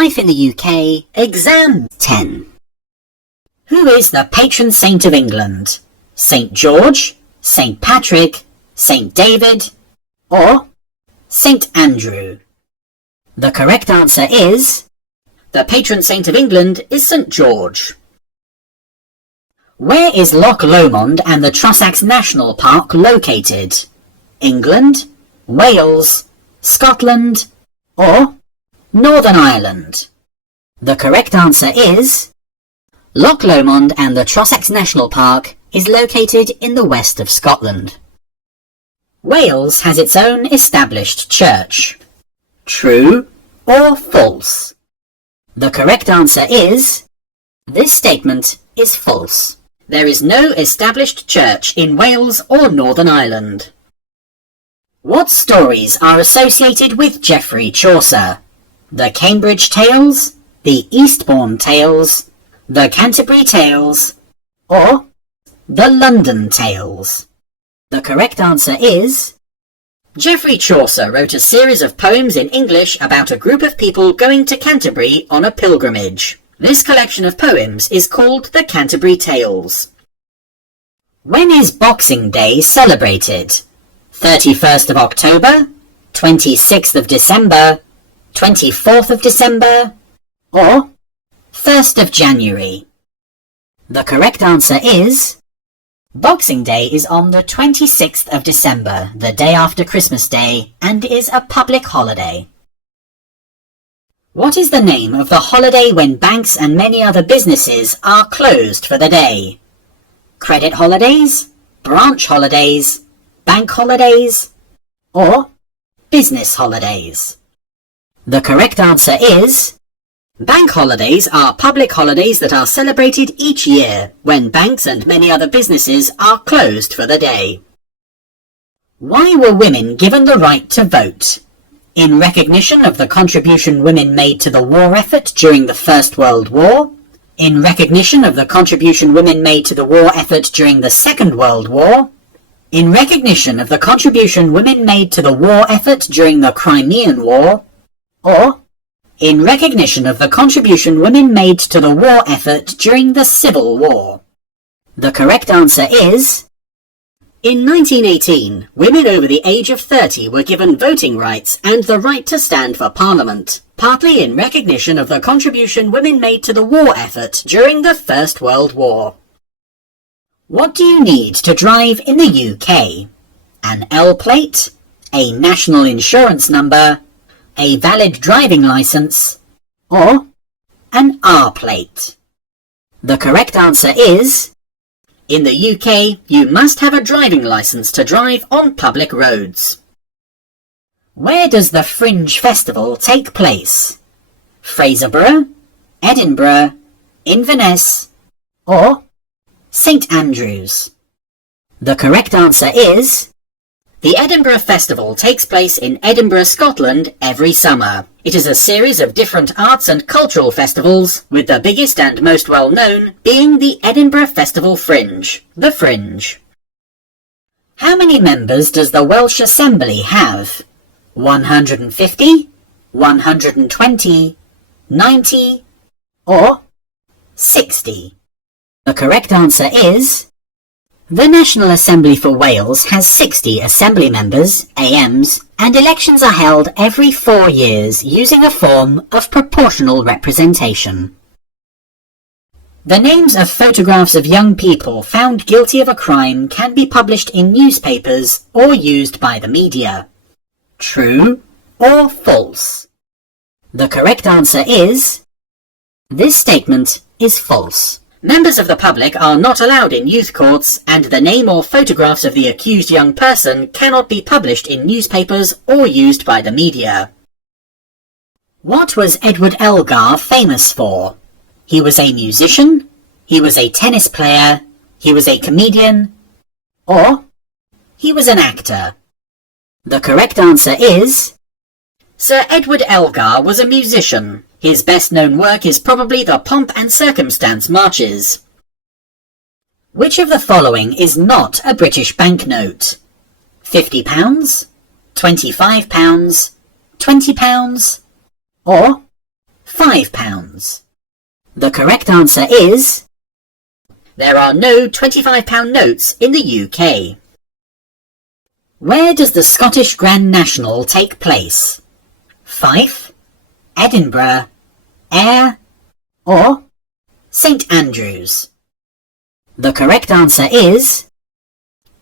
Life in the UK, Exam 10. Who is the patron saint of England? St. George, St. Patrick, St. David, or St. Andrew? The correct answer is the patron saint of England is St. George. Where is Loch Lomond and the Trossachs National Park located? England, Wales, Scotland, or Northern Ireland? The correct answer is Loch Lomond and the Trossachs National Park is located in the west of Scotland. Wales has its own established church. True or false? The correct answer is this statement is false. There is no established church in Wales or Northern Ireland. What stories are associated with Geoffrey Chaucer? The Cambridge Tales, the Eastbourne Tales, the Canterbury Tales, or the London Tales? The correct answer is Geoffrey Chaucer wrote a series of poems in English about a group of people going to Canterbury on a pilgrimage. This collection of poems is called the Canterbury Tales. When is Boxing Day celebrated? 31st of October, 26th of December, 24th of December, or 1st of January? The correct answer is Boxing Day is on the 26th of December, the day after Christmas Day, and is a public holiday. What is the name of the holiday when banks and many other businesses are closed for the day? Credit holidays, branch holidays, bank holidays, or business holidays? The correct answer is bank holidays are public holidays that are celebrated each year when banks and many other businesses are closed for the day. Why were women given the right to vote? In recognition of the contribution women made to the war effort during the First World War, in recognition of the contribution women made to the war effort during the Second World War, in recognition of the contribution women made to the war effort during the Crimean War, or in recognition of the contribution women made to the war effort during the Civil War? The correct answer is in 1918, women over the age of 30 were given voting rights and the right to stand for Parliament, partly in recognition of the contribution women made to the war effort during the First World War. What do you need to drive in the UK? An L plate, a national insurance number, a valid driving licence, or an R plate? The correct answer is in the UK, you must have a driving licence to drive on public roads. Where does the Fringe Festival take place? Fraserburgh, Edinburgh, Inverness, or St. Andrews? The correct answer is the Edinburgh Festival takes place in Edinburgh, Scotland every summer. It is a series of different arts and cultural festivals, with the biggest and most well-known being the Edinburgh Festival Fringe, the Fringe. How many members does the Welsh Assembly have? 150, 120, 90, or 60? The correct answer is the National Assembly for Wales has 60 Assembly members, AMs, and elections are held every 4 years using a form of proportional representation. The names of photographs of young people found guilty of a crime can be published in newspapers or used by the media. True or false? The correct answer is this statement is false. Members of the public are not allowed in youth courts, and the name or photographs of the accused young person cannot be published in newspapers or used by the media. What was Edward Elgar famous for? He was a musician, he was a tennis player, he was a comedian, or he was an actor? The correct answer is Sir Edward Elgar was a musician. His best-known work is probably the Pomp and Circumstance marches. Which of the following is not a British banknote? £50, £25, £20, or £5. The correct answer is... There are no £25 notes in the UK. Where does the Scottish Grand National take place? Fife, Edinburgh, Ayr, or St Andrews? The correct answer is...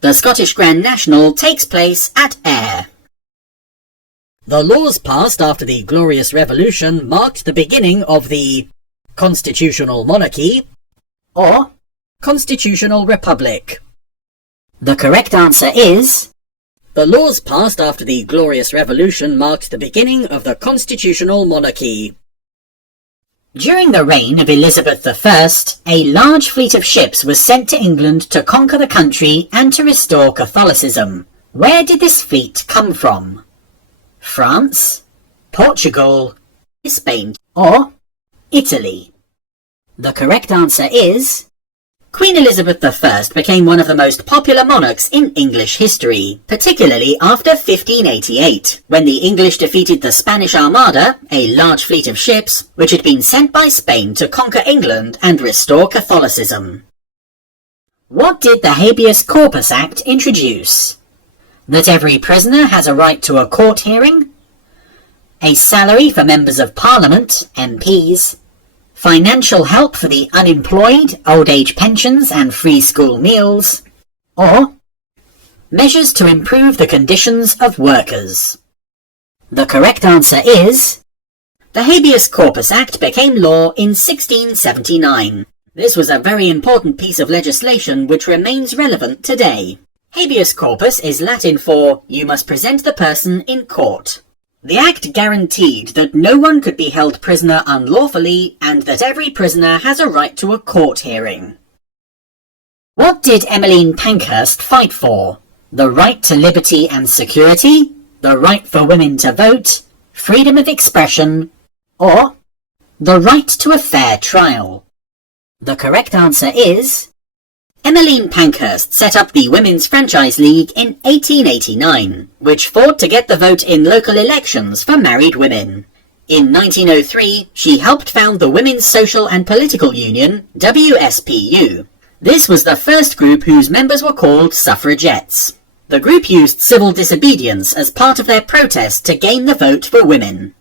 The Scottish Grand National takes place at Ayr. The laws passed after the Glorious Revolution marked the beginning of the constitutional monarchy or constitutional republic. The correct answer is... The laws passed after the Glorious Revolution marked the beginning of the constitutional monarchy. During the reign of Elizabeth I, a large fleet of ships was sent to England to conquer the country and to restore Catholicism. Where did this fleet come from? France, Portugal, Spain, or Italy? The correct answer is... Queen Elizabeth I became one of the most popular monarchs in English history, particularly after 1588, when the English defeated the Spanish Armada, a large fleet of ships, which had been sent by Spain to conquer England and restore Catholicism. What did the Habeas Corpus Act introduce? That every prisoner has a right to a court hearing, a salary for members of Parliament, MPs, financial help for the unemployed, old age pensions and free school meals, or measures to improve the conditions of workers. The correct answer is... The Habeas Corpus Act became law in 1679. This was a very important piece of legislation which remains relevant today. Habeas corpus is Latin for you must present the person in court. The Act guaranteed that no one could be held prisoner unlawfully and that every prisoner has a right to a court hearing. What did Emmeline Pankhurst fight for? The right to liberty and security, the right for women to vote, freedom of expression, or the right to a fair trial? The correct answer is... Emmeline Pankhurst set up the Women's Franchise League in 1889, which fought to get the vote in local elections for married women. In 1903, she helped found the Women's Social and Political Union, WSPU. This was the first group whose members were called suffragettes. The group used civil disobedience as part of their protest to gain the vote for women.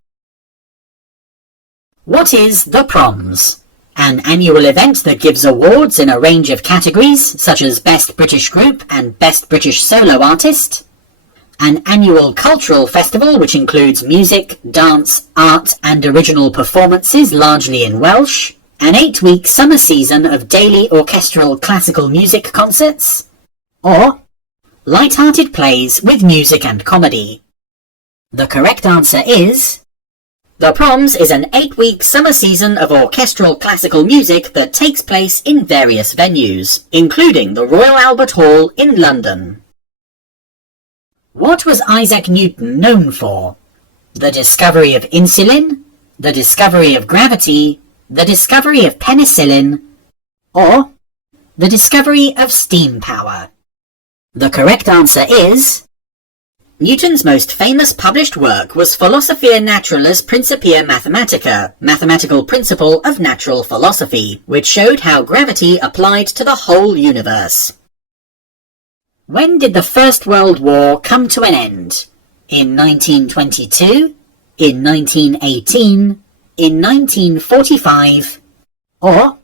What is the Proms? An annual event that gives awards in a range of categories, such as Best British Group and Best British Solo Artist. An annual cultural festival which includes music, dance, art and original performances largely in Welsh. An 8-week summer season of daily orchestral classical music concerts. Or light-hearted plays with music and comedy. The correct answer is... The Proms is an 8-week summer season of orchestral classical music that takes place in various venues, including the Royal Albert Hall in London. What was Isaac Newton known for? The discovery of insulin, the discovery of gravity, the discovery of penicillin, or the discovery of steam power? The correct answer is... Newton's most famous published work was Philosophiae Naturalis Principia Mathematica, Mathematical Principle of Natural Philosophy, which showed how gravity applied to the whole universe. When did the First World War come to an end? In 1922? In 1918? In 1945? Or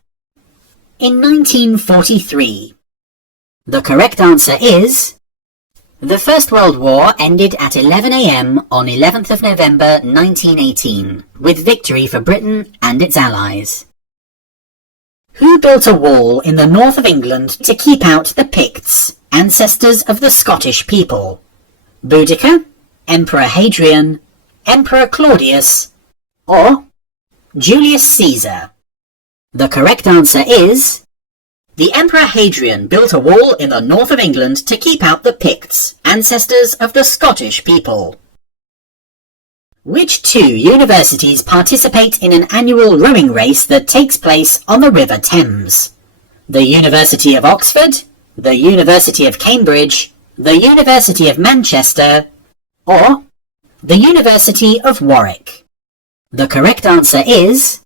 in 1943? The correct answer is... The First World War ended at 11 a.m. on 11th of November 1918, with victory for Britain and its allies. Who built a wall in the north of England to keep out the Picts, ancestors of the Scottish people? Boudicca, Emperor Hadrian, Emperor Claudius, or Julius Caesar? The correct answer is... The Emperor Hadrian built a wall in the north of England to keep out the Picts, ancestors of the Scottish people. Which two universities participate in an annual rowing race that takes place on the River Thames? The University of Oxford, the University of Cambridge, the University of Manchester, or the University of Warwick? The correct answer is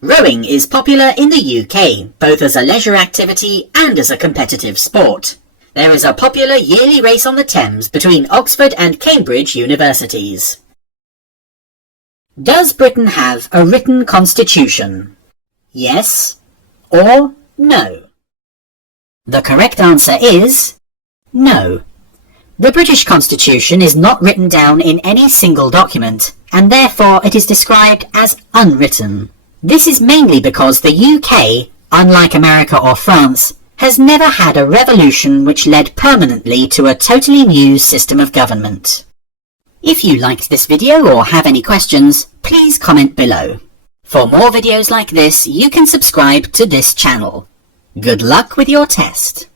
rowing is popular in the UK, both as a leisure activity and as a competitive sport. There is a popular yearly race on the Thames between Oxford and Cambridge universities. Does Britain have a written constitution? Yes or no? The correct answer is no. The British Constitution is not written down in any single document, and therefore it is described as unwritten. This is mainly because the UK, unlike America or France, has never had a revolution which led permanently to a totally new system of government. If you liked this video or have any questions, please comment below. For more videos like this, you can subscribe to this channel. Good luck with your test.